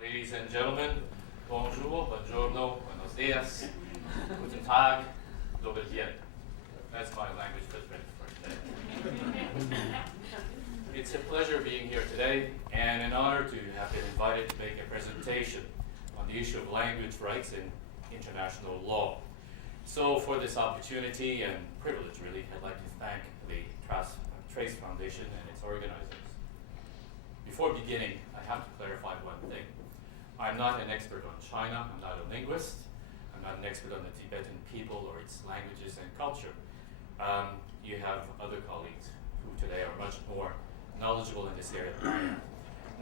Ladies and gentlemen, bonjour, buongiorno, buenos dias, guten Tag, dobry dzień. That's my language footprint for today. It's a pleasure being here today and an honor to have been invited to make a presentation on the issue of language rights in international law. So for this opportunity and privilege, really, I'd like to thank the Trace Foundation and its organizers. Before beginning, I have to clarify one thing. I'm not an expert on China, I'm not a linguist, I'm not an expert on the Tibetan people or its languages and culture. You have other colleagues who today are much more knowledgeable in this area than I am.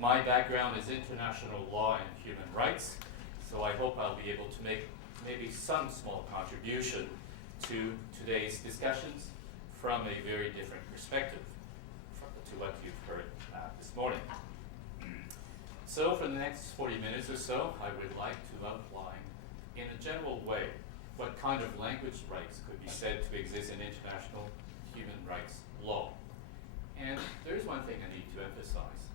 My background is international law and human rights, so I hope I'll be able to make maybe some small contribution to today's discussions from a very different perspective to what you've heard this morning. So for the next 40 minutes or so, I would like to outline in a general way what kind of language rights could be said to exist in international human rights law. And there's one thing I need to emphasize.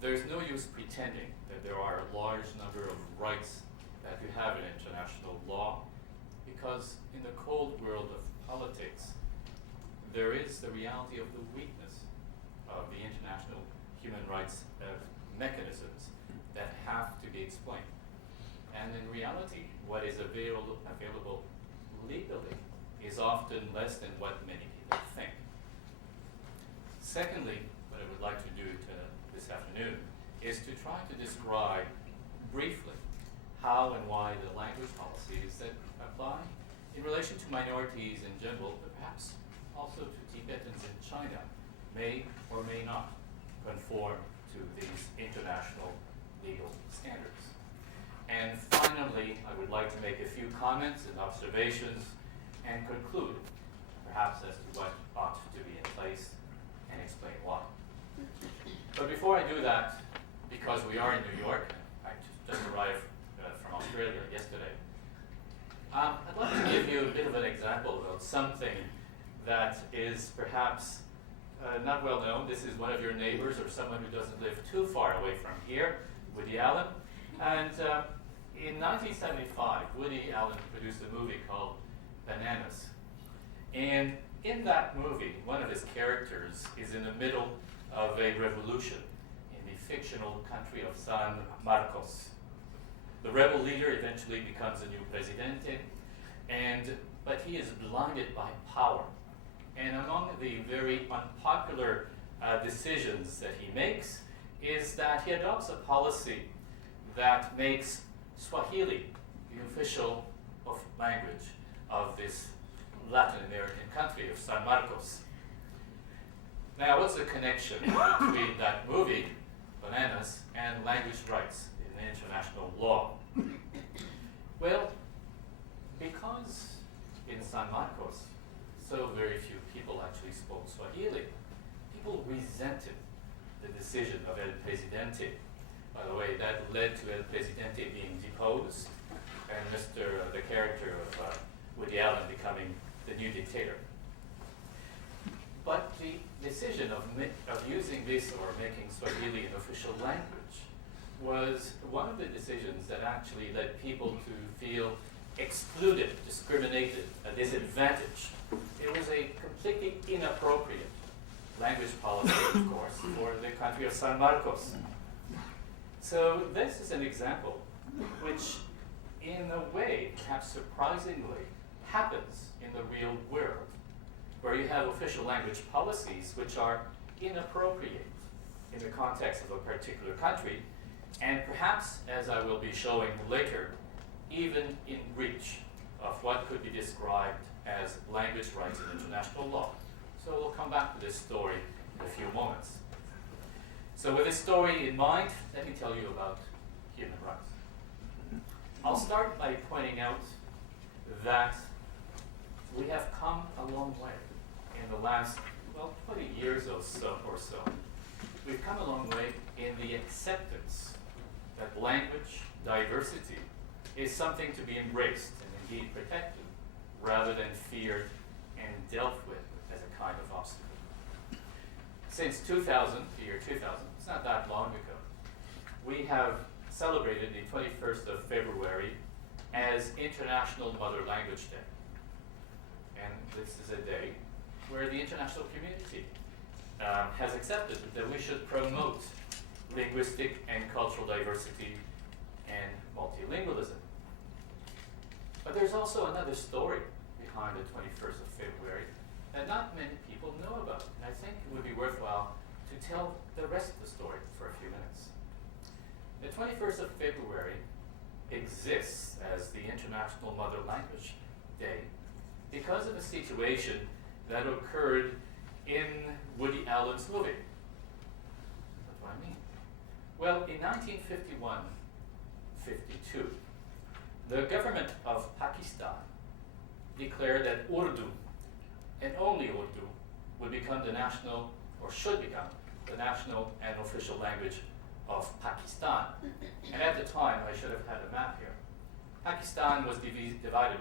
There's no use pretending that there are a large number of rights that you have in international law, because in the cold world of politics, there is the reality of the weakness of the international human rights mechanisms that have to be explained. And in reality, what is available legally is often less than what many people think. Secondly, what I would like to do this afternoon is to try to describe briefly how and why the language policies that apply in relation to minorities in general, but perhaps also to Tibetans in China, may or may not conform to these international legal standards. And finally, I would like to make a few comments and observations and conclude, perhaps as to what ought to be in place and explain why. But before I do that, because we are in New York, I just arrived from Australia yesterday, I'd like to give you a bit of an example of something that is perhaps not well known. This is one of your neighbors or someone who doesn't live too far away from here, Woody Allen. And in 1975, Woody Allen produced a movie called Bananas. And in that movie, one of his characters is in the middle of a revolution in the fictional country of San Marcos. The rebel leader eventually becomes a new presidente, but he is blinded by power. And among the very unpopular decisions that he makes is that he adopts a policy that makes Swahili the official language of this Latin American country of San Marcos. Now, what's the connection between that movie, Bananas, and language rights in international law? Well, because in San Marcos, so very few people actually spoke Swahili, people resented the decision of El Presidente. By the way, that led to El Presidente being deposed and the character of Woody Allen becoming the new dictator. But the decision of using this or making Swahili an official language was one of the decisions that actually led people to feel excluded, discriminated, disadvantaged. It was a completely inappropriate language policy, of course, for the country of San Marcos. So this is an example which, in a way, perhaps surprisingly, happens in the real world, where you have official language policies which are inappropriate in the context of a particular country, and perhaps, as I will be showing later, even in breach of what could be described as language rights in international law. So we'll come back to this story in a few moments. So with this story in mind, let me tell you about human rights. I'll start by pointing out that we have come a long way in the last, 20 years or so. We've come a long way in the acceptance that language diversity is something to be embraced and indeed protected, rather than feared and dealt with as a kind of obstacle. Since 2000, the year 2000, it's not that long ago, we have celebrated the 21st of February as International Mother Language Day. And this is a day where the international community has accepted that we should promote linguistic and cultural diversity and multilingualism. But there's also another story behind the 21st of February that not many people know about. And I think it would be worthwhile to tell the rest of the story for a few minutes. The 21st of February exists as the International Mother Language Day because of a situation that occurred in Woody Allen's movie. What do I mean? Well, in 1951-52, the government of Pakistan declared that Urdu, and only Urdu, would become the national, or should become, the national and official language of Pakistan. And at the time, I should have had a map here, Pakistan was divided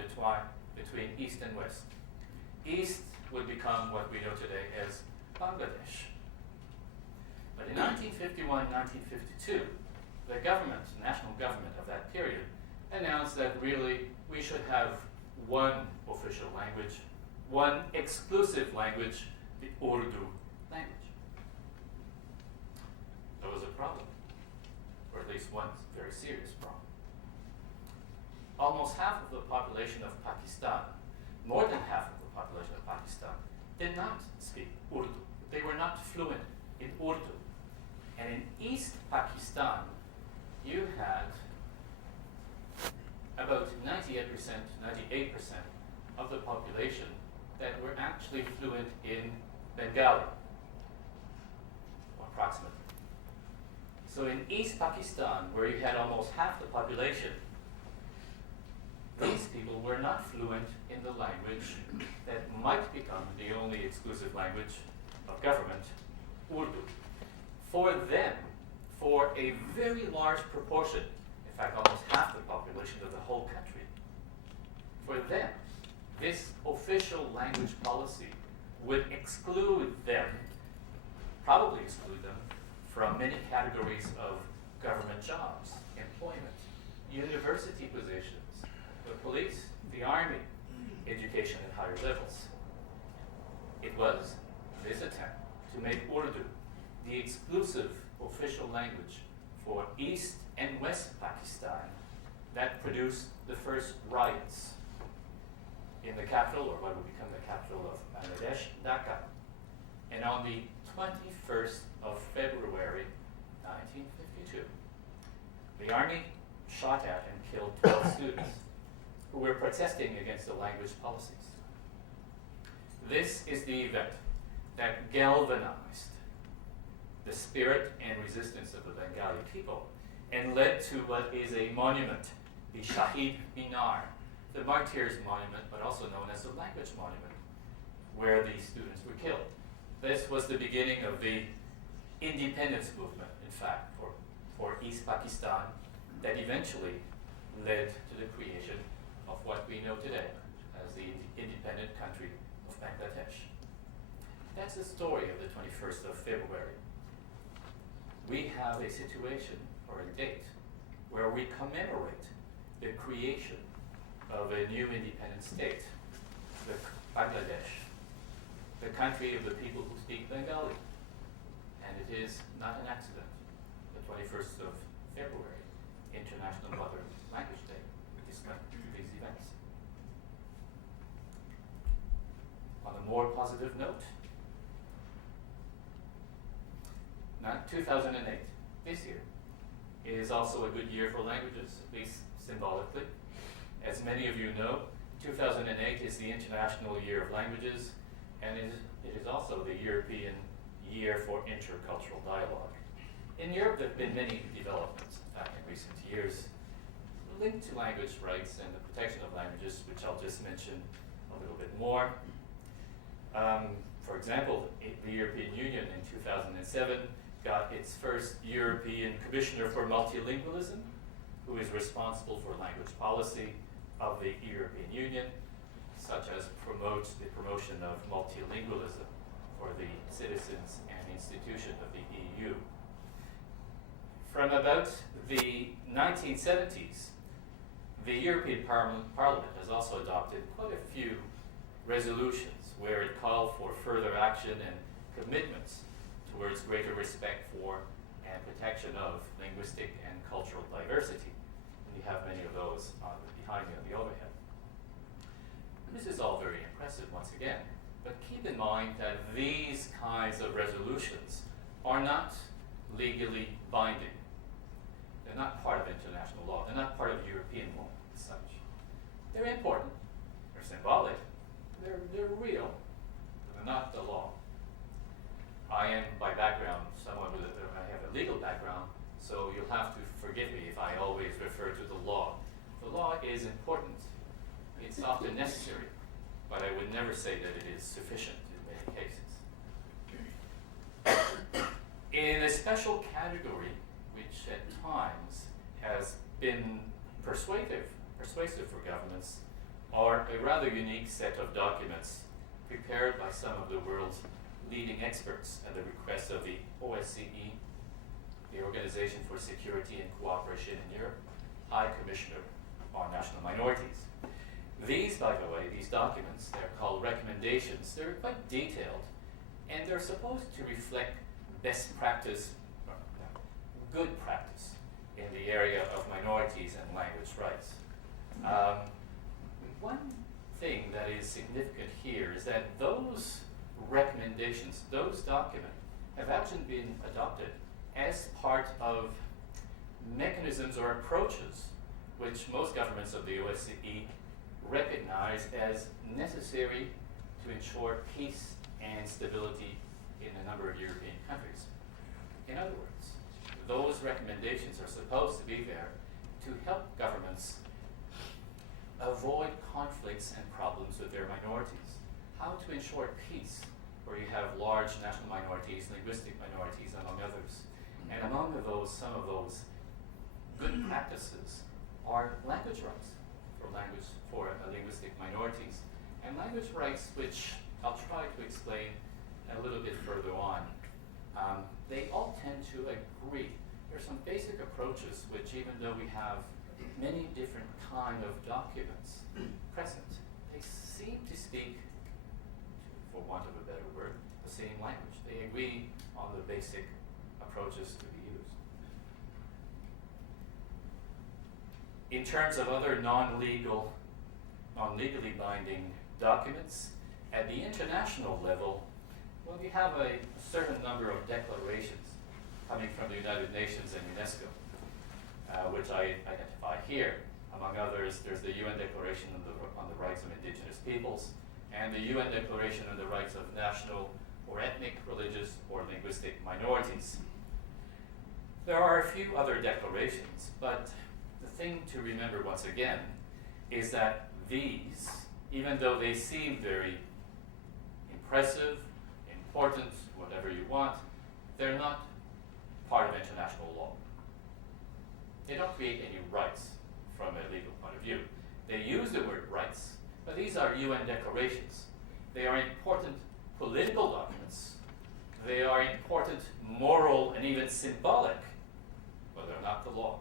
between East and West. East would become what we know today as Bangladesh. But in 1951-1952, the government, national government of that period, announced that really we should have one official language, one exclusive language, the Urdu language. There was a problem, or at least one very serious problem. Almost half of the population of Pakistan, more than half of the population of Pakistan, did not speak Urdu. They were not fluent in Urdu. And in East Pakistan, you had about 98% of the population that were actually fluent in Bengali, approximately. So in East Pakistan, where you had almost half the population, these people were not fluent in the language that might become the only exclusive language of government, Urdu. For them, for a very large proportion, in fact almost half the population of the whole country, for them, this official language policy would exclude them, probably exclude them, from many categories of government jobs, employment, university positions, the police, the army, education at higher levels. It was this attempt to make Urdu the exclusive official language for East and West Pakistan that produced the first riots in the capital, or what would become the capital of Bangladesh, Dhaka. And on the 21st of February, 1952, the army shot at and killed 12 students who were protesting against the language policies. This is the event that galvanized the spirit and resistance of the Bengali people and led to what is a monument, the Shahid Minar, the Martyrs Monument, but also known as the Language Monument, where the students were killed. This was the beginning of the independence movement, in fact, for East Pakistan, that eventually led to the creation of what we know today as the independent country of Bangladesh. That's the story of the 21st of February. We have a situation, or a date, where we commemorate the creation of a new independent state, the Bangladesh, the country of the people who speak Bengali. And it is not an accident, the 21st of February, International Mother Language Day, with these events. On a more positive note, 2008, this year, is also a good year for languages, at least symbolically. As many of you know, 2008 is the International Year of Languages, and it is also the European Year for Intercultural Dialogue. In Europe, there have been many developments, in fact, in recent years, linked to language rights and the protection of languages, which I'll just mention a little bit more. For example, the European Union in 2007 got its first European Commissioner for Multilingualism, who is responsible for language policy of the European Union, such as the promotion of multilingualism for the citizens and institutions of the EU. From about the 1970s, the European Parliament has also adopted quite a few resolutions where it called for further action and commitments towards greater respect for and protection of linguistic and cultural diversity. And you have many of those behind me on the overhead. This is all very impressive once again, but keep in mind that these kinds of resolutions are not legally binding. They're not part of international law. They're not part of European law as such. They're important. They're symbolic. They're real. But they're not the law. I am, by background, someone with I have a legal background, so you'll have to forgive me if I always refer to the law. The law is important. It's often necessary, but I would never say that it is sufficient in many cases. In a special category, which at times has been persuasive for governments, are a rather unique set of documents prepared by some of the world's leading experts at the request of the OSCE, the Organization for Security and Cooperation in Europe, High Commissioner on National Minorities. These, by the way, these documents, they're called recommendations. They're quite detailed, and they're supposed to reflect best practice, good practice in the area of minorities and language rights. One thing that is significant here is that those recommendations, those documents, have actually been adopted as part of mechanisms or approaches which most governments of the OSCE recognize as necessary to ensure peace and stability in a number of European countries. In other words, those recommendations are supposed to be there to help governments avoid conflicts and problems with their minorities. How to ensure peace where you have large national minorities, linguistic minorities, among others. And among those, some of those good practices are language rights for linguistic minorities. And language rights, which I'll try to explain a little bit further on, they all tend to agree. There's some basic approaches which, even though we have many different kind of documents present, they seem to speak, for want of a better word, the same language. They agree on the basic approaches to be used. In terms of other non-legally binding documents, at the international level, well, we have a certain number of declarations coming from the United Nations and UNESCO, which I identify here. Among others, there's the UN Declaration on the Rights of Indigenous Peoples, and the UN Declaration on the Rights of National or Ethnic, Religious, or Linguistic Minorities. There are a few other declarations, but the thing to remember once again is that these, even though they seem very impressive, important, whatever you want, they're not part of international law. They don't create any rights from a legal point of view. They use the word rights, but these are UN declarations. They are important political documents. They are important moral and even symbolic, but they're not the law.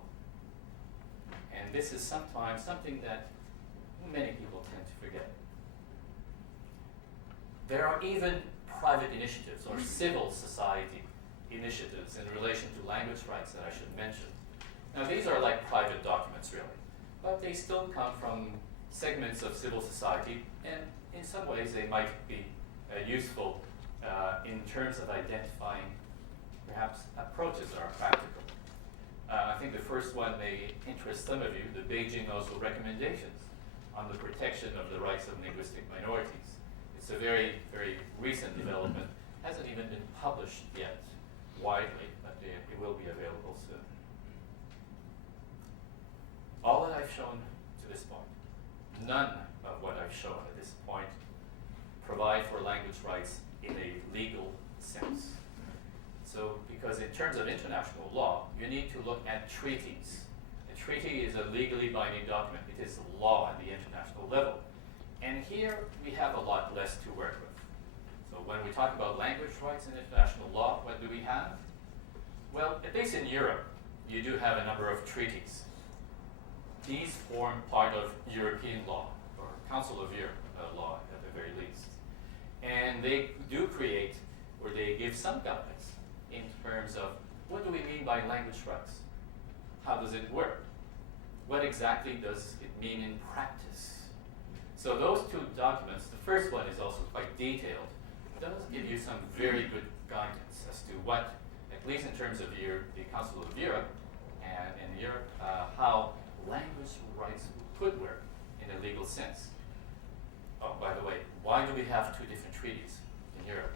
And this is sometimes something that many people tend to forget. There are even private initiatives or civil society initiatives in relation to language rights that I should mention. Now, these are like private documents, really, but they still come from segments of civil society, and in some ways they might be useful in terms of identifying perhaps approaches that are practical. I think the first one may interest some of you, the Beijing Oslo recommendations on the protection of the rights of linguistic minorities. It's a very, very recent development. Hasn't even been published yet widely, but it will be available soon. All that I've shown to this point, none of what I've shown at this point provide for language rights in a legal sense. So, because in terms of international law, you need to look at treaties. A treaty is a legally binding document. It is law at the international level. And here we have a lot less to work with. So when we talk about language rights in international law, what do we have? Well, at least in Europe, you do have a number of treaties. These form part of European law, or Council of Europe law at the very least. And they do create, or they give some guidance in terms of what do we mean by language rights? How does it work? What exactly does it mean in practice? So those two documents, the first one is also quite detailed. It does give you some very good guidance as to what, at least in terms of the Council of Europe and in Europe, how language rights could work in a legal sense. Oh, by the way, why do we have two different treaties in Europe?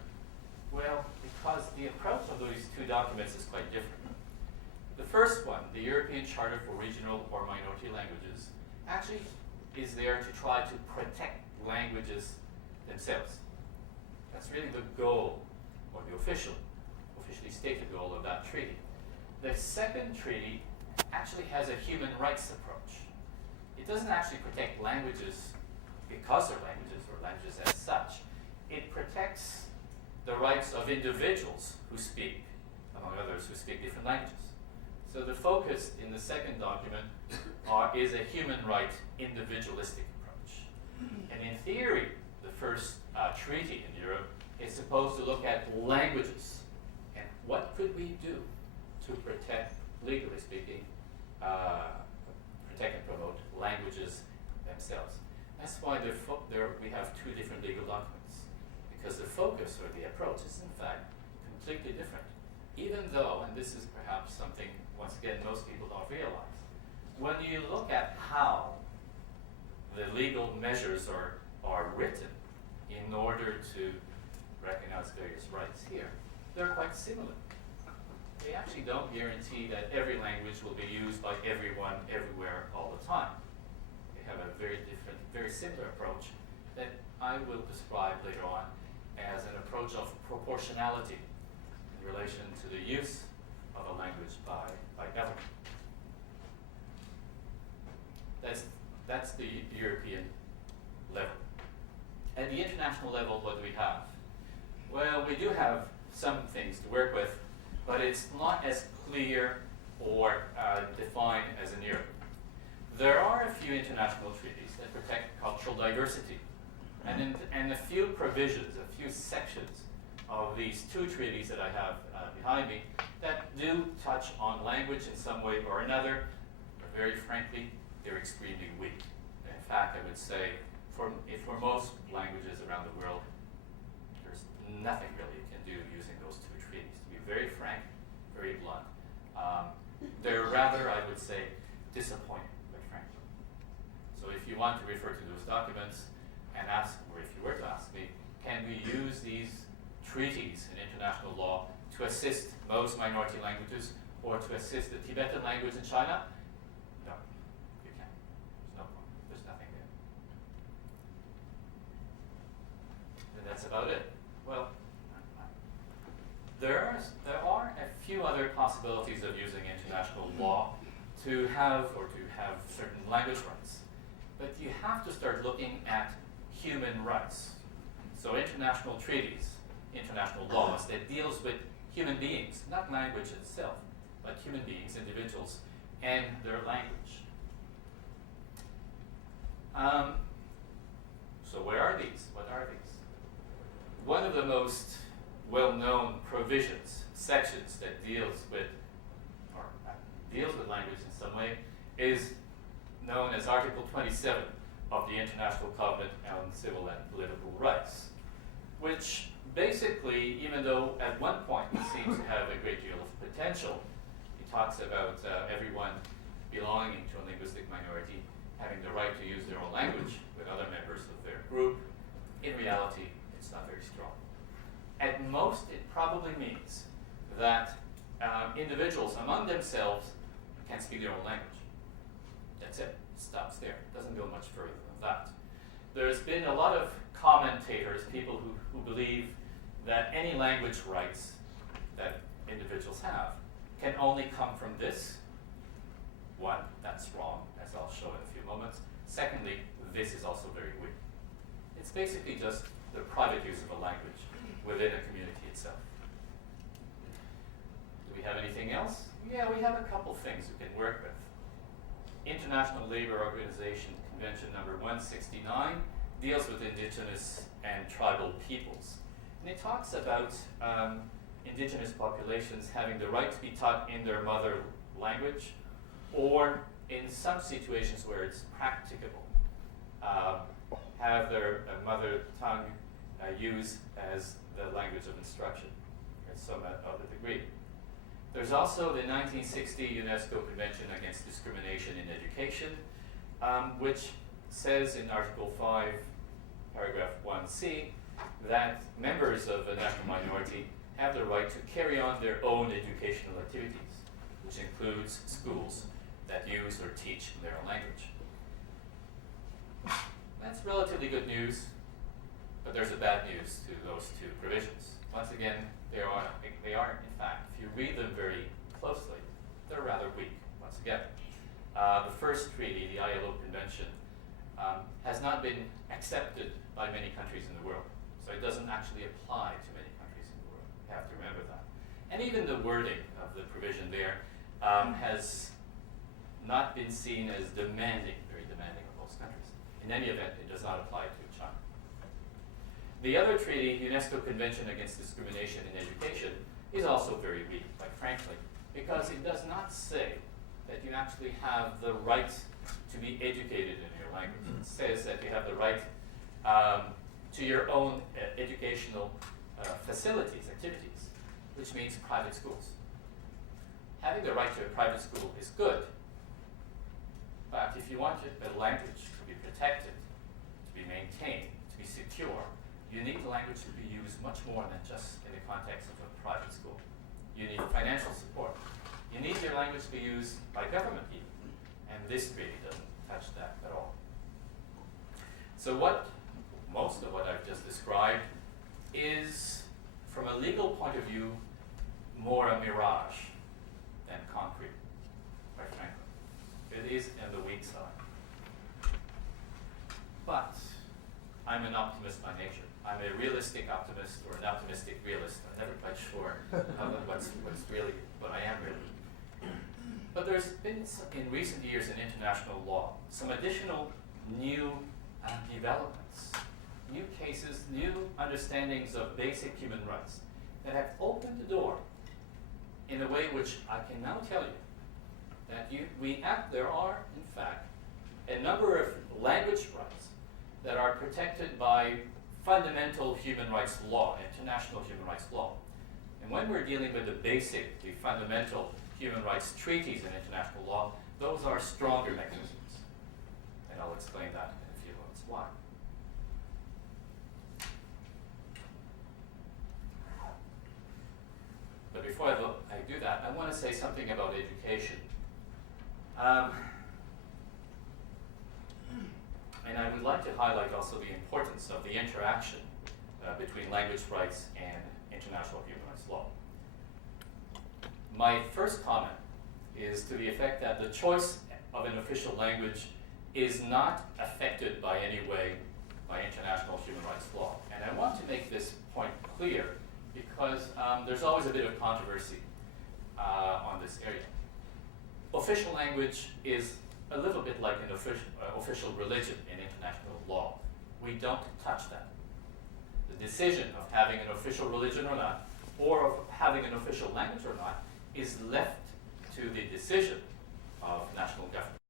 Well, because the approach of these two documents is quite different. The first one, the European Charter for Regional or Minority Languages, actually is there to try to protect languages themselves. That's really the goal, or the officially stated goal of that treaty. The second treaty actually has a human rights approach. It doesn't actually protect languages because they're languages or languages as such. It protects the rights of individuals who speak, among others, who speak different languages. So the focus in the second document is a human right individualistic approach. And in theory, the first treaty in Europe is supposed to look at languages and what could we do to protect, legally speaking, protect and promote languages themselves. That's why we have two different legal documents, because the focus or the approach is in fact completely different. Even though, and this is perhaps something, once again, most people don't realize, when you look at how the legal measures are written in order to recognize various rights here, they're quite similar. They actually don't guarantee that every language will be used by everyone, everywhere, all the time. They have a very different, very similar approach that I will describe later on as an approach of proportionality in relation to the use of a language by government. That's the European level. At the international level, what do we have? Well, we do have some things to work with, but it's not as clear or defined as in Europe. There are a few international treaties that protect cultural diversity, and a few provisions, a few sections of these two treaties that I have behind me that do touch on language in some way or another, but very frankly, they're extremely weak. In fact, I would say for most languages around the world, there's nothing really you can do using those two treaties. To be very frank, very blunt, they're rather, I would say, disappointing, quite frankly. So if you want to refer to those documents and ask, or if you were to ask me, can we use these treaties in international law to assist most minority languages or to assist the Tibetan language in China? No, you can't. There's no point. There's nothing there. And that's about it. Well, there are a few other possibilities of using international law to have certain language rights. But you have to start looking at human rights. So international treaties, international laws that deals with human beings, not language itself, but human beings, individuals, and their language. So where are these? What are these? One of the most well-known provisions, sections that deals with language in some way, is known as Article 27 of the International Covenant on Civil and Political Rights, which basically, even though at one point it seems to have a great deal of potential, it talks about everyone belonging to a linguistic minority having the right to use their own language with other members of their group. In reality, it's not very strong. At most, it probably means that individuals among themselves can speak their own language. That's it. It stops there. It doesn't go much further than that. There's been a lot of commentators, people who believe that any language rights that individuals have can only come from this. One, that's wrong, as I'll show in a few moments. Secondly, this is also very weak. It's basically just the private use of a language within a community itself. Do we have anything else? Yeah, we have a couple things we can work with. International Labour Organization Convention number 169 deals with indigenous and tribal peoples. And it talks about indigenous populations having the right to be taught in their mother language, or in some situations where it's practicable, have their mother tongue used as the language of instruction at some other degree. There's also the 1960 UNESCO Convention Against Discrimination in Education, which says in Article 5, paragraph 1c, that members of a national minority have the right to carry on their own educational activities, which includes schools that use or teach their own language. That's relatively good news, but there's a bad news to those two provisions. Once again, they are in fact, if you read them very closely, they're rather weak, once again. The first treaty, the ILO Convention, has not been accepted by many countries in the world. So it doesn't actually apply to many countries in the world. You have to remember that. And even the wording of the provision there has not been seen as demanding, very demanding of most countries. In any event, it does not apply to China. The other treaty, UNESCO Convention Against Discrimination in Education, is also very weak, quite frankly, because it does not say that you actually have the right to be educated in your language. It says that you have the right to your own educational facilities, activities, which means private schools. Having the right to a private school is good, but if you want a language to be protected, to be maintained, to be secure, you need the language to be used much more than just in the context of a private school. You need financial support. You need your language to be used by government even, and this treaty doesn't touch that at all. So most of what I've just described is, from a legal point of view, more a mirage than concrete, quite frankly. It is on the weak side. But I'm an optimist by nature. I'm a realistic optimist or an optimistic realist. I'm never quite sure what's really what I am really. But there's been, in recent years in international law, some additional new developments, new cases, new understandings of basic human rights that have opened the door in a way which I can now tell you that there are, in fact, a number of language rights that are protected by fundamental human rights law, international human rights law. And when we're dealing with the fundamental human rights treaties in international law, those are stronger mechanisms. And I'll explain that in a few moments why. But before I do that, I want to say something about education. And I would like to highlight also the importance of the interaction between language rights and international human rights law. My first comment is to the effect that the choice of an official language is not affected by any way by international human rights law. And I want to make this point clear because there's always a bit of controversy on this area. Official language is a little bit like an official religion in international law. We don't touch that. The decision of having an official religion or not, or of having an official language or not, is left to the decision of national government.